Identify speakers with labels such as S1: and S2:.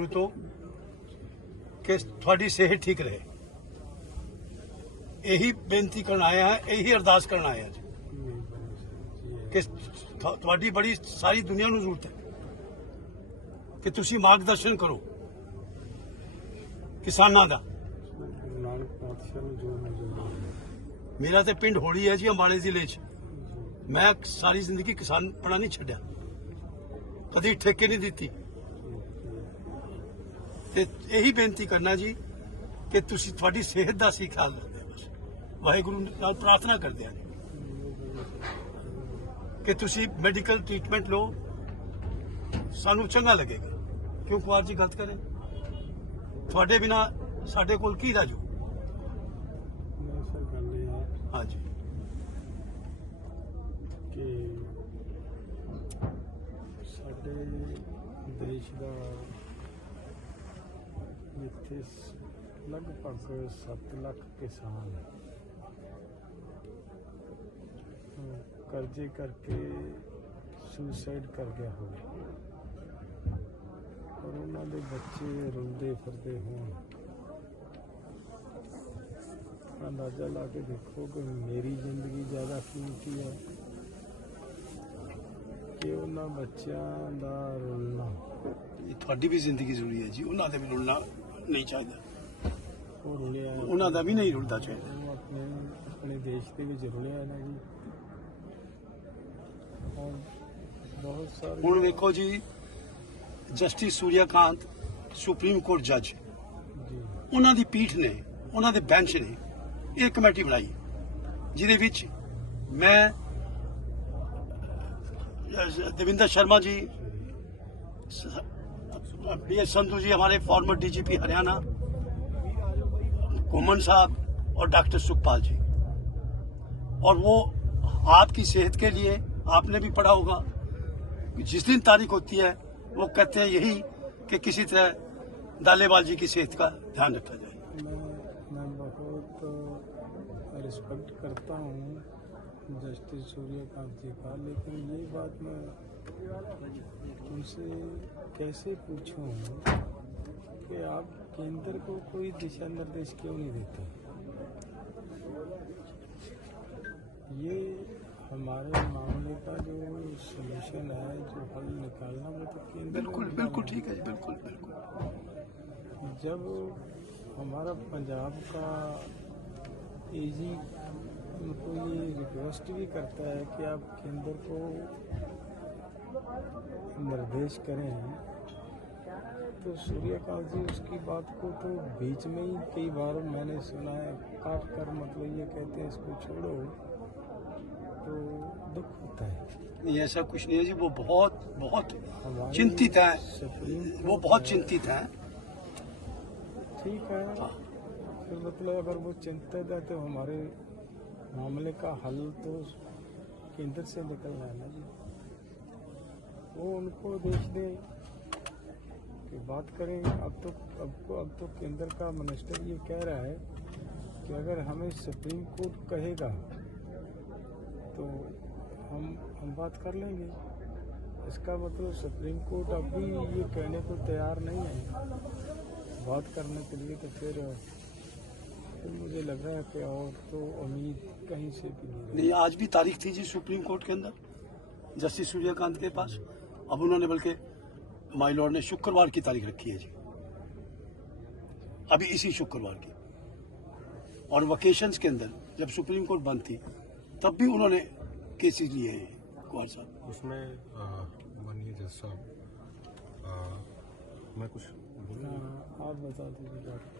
S1: ਵਾਹਿਗੁਰੂ ਤੋਂ ਕਿ ਤੁਹਾਡੀ ਸਿਹਤ ਠੀਕ ਰਹੇ। ਇਹੀ ਬੇਨਤੀ ਕਰਨ ਆਇਆ ਹਾਂ, ਇਹੀ ਅਰਦਾਸ ਕਰਨ ਆਇਆ ਜੀ ਕਿ ਤੁਹਾਡੀ ਬੜੀ ਸਾਰੀ ਦੁਨੀਆ ਨੂੰ ਜ਼ਰੂਰਤ ਹੈ। ਕਿ ਤੁਸੀਂ ਮਾਰਗਦਰਸ਼ਨ ਕਰੋ। ਕਿਸਾਨਾਂ ਦਾ। ਮੇਰਾ ਤੇ ਪਿੰਡ ਹੋਲੀ ਹੈ ਜੀ, ਅੰਬਾਲੇ ਜ਼ਿਲ੍ਹੇ 'ਚ। ਮੈਂ ਸਾਰੀ ਜ਼ਿੰਦਗੀ ਕਿਸਾਨ ਪੜਾ ਨਹੀਂ ਛੱਡਿਆ। ਕਦੀ ਠੇਕੇ ਨਹੀਂ ਦਿੱਤੀ। ਤੇ ਇਹੀ ਬੇਨਤੀ ਕਰਨਾ ਜੀ ਕਿ ਤੁਸੀਂ ਤੁਹਾਡੀ ਸਿਹਤ ਦਾ ਸੀ ਖਿਆਲ ਰੱਖਦੇ ਬਸ। ਵਾਹਿਗੁਰੂ ਨਾਲ ਪ੍ਰਾਰਥਨਾ ਕਰਦੇ ਹਾਂ। ਕਿ ਤੁਸੀਂ ਮੈਡੀਕਲ ਟ੍ਰੀਟਮੈਂਟ ਲਓ, ਸਾਨੂੰ ਚੰਗਾ ਲੱਗੇਗਾ। ਕਿਉਂ ਕੁਮਾਰ ਜੀ ਗਲਤ ਕਰੇ? ਤੁਹਾਡੇ ਬਿਨਾ ਸਾਡੇ ਕੋਲ ਕੀ ਰਾਜੂ ਹਾਂਜੀ।
S2: ਕਿ ਸਾਡੇ ਦੇਸ਼ ਦਾ ਇੱਥੇ ਲਗਭਗ 7 ਲੱਖ ਕਿਸਾਨ ਕਰਜ਼ੇ ਕਰਕੇ ਸੁਸਾਈਡ ਕਰ ਗਿਆ ਹੋਵੇ। ਔਰ ਉਹਨਾਂ ਦੇ ਬੱਚੇ ਰੋਂਦੇ ਫਿਰਦੇ ਹੋਣ। ਅੰਦਾਜ਼ਾ ਲਾ ਕੇ ਦੇਖੋ ਕਿ ਮੇਰੀ ਜ਼ਿੰਦਗੀ ਜ਼ਿਆਦਾ ਕੀਮਤੀ ਹੈ ਕਿ ਉਹਨਾਂ ਬੱਚਿਆਂ ਦਾ ਰੋਣਾ
S1: ਤੁਹਾਡੀ ਵੀ ਜ਼ਿੰਦਗੀ ਜ਼ਰੂਰੀ ਹੈ ਜੀ, ਉਹਨਾਂ ਦੇ ਵੀ ਰੁਲਣਾ। ਨਹੀਂ ਚਾਹੀਦਾ। ਉਹਨਾਂ ਦਾ ਵੀ ਨਹੀਂ ਰੁਲਦਾ ਚਾਹੀਦਾ।
S2: ਆਪਣੇ ਦੇਸ਼ ਦੇ ਵਿੱਚ ਰੁਲਿਆ ਨਾ ਜੀ।
S1: ਹੁਣ ਵੇਖੋ ਜੀ ਜਸਟਿਸ ਸੂਰਿਆਕਾਂਤ ਸੁਪਰੀਮ ਕੋਰਟ ਜੱਜ। ਉਹਨਾਂ ਦੀ ਪੀਠ ਨੇ ਉਹਨਾਂ ਦੇ ਬੈਂਚ ਨੇ ਇਹ ਕਮੇਟੀ ਬਣਾਈ। ਜਿਹਦੇ ਵਿੱਚ ਮੈਂ ਦਵਿੰਦਰ ਸ਼ਰਮਾ ਜੀ बी एस संधु जी, हमारे फॉर्मर डीजीपी हरियाणा, घुमन साहब और डॉक्टर सुखपाल जी। और वो आपकी सेहत के लिए आपने भी पढ़ा होगा जिस दिन तारीख होती है, वो कहते हैं यही कि किसी तरह दालेवाल जी की सेहत का ध्यान रखा जाए।
S2: मैं मैं बहुत रिस्पेक्ट करता हूँ जस्टिस सूर्यकांत जी का लेकिन ये बात मैं उनसे कैसे पूछूँ कि आप केंद्र को कोई दिशा निर्देश क्यों नहीं देते? ये हमारे मामले का जो सोल्यूशन है जो हल निकालना वो तो केंद्र
S1: बिल्कुल बिल्कुल ठीक है बिल्कुल बिल्कुल।
S2: जब हमारा पंजाब का एजी उनको ये रिक्वेस्ट भी करता है कि आप केंद्र को निर्देश करें तो सूर्यकांत जी उसकी बात को तो बीच में ही कई बार मैंने सुना है काट कर मतलब ये कहते हैं इसको छोड़ो। तो दुख होता है।
S1: नहीं ऐसा कुछ नहीं है जी वो बहुत बहुत चिंतित है। वो बहुत चिंतित है।
S2: ठीक है। फिर मतलब अगर वो चिंतित है तो हमारे मामले का हल तो केंद्र से निकलना है ना जी। वो उनको देश दे कि बात करें, अब तो अब तो अब तो केंद्र का मिनिस्टर ये कह रहा है कि अगर हमें सुप्रीम कोर्ट कहेगा तो हम हम बात कर लेंगे। इसका मतलब सुप्रीम कोर्ट अभी ये कहने को तैयार नहीं है। बात करने के लिए तो फिर फिर मुझे लग रहा है कि और तो उम्मीद कहीं से भी नहीं
S1: नहीं आज भी तारीख थी जी सुप्रीम कोर्ट के अंदर जस्टिस सूर्यकांत के पास। अब उन्होंने बल्कि माई लॉर्ड ने शुक्रवार की तारीख रखी है जी। अभी इसी शुक्रवार की। और वकेशंस के अंदर जब सुप्रीम कोर्ट बंद थी तब भी उन्होंने केसेस लिए हैं कुमार साहब।
S3: उसमें माननीय जज साहब मैं कुछ
S2: हाँ, आप बता दीजिए।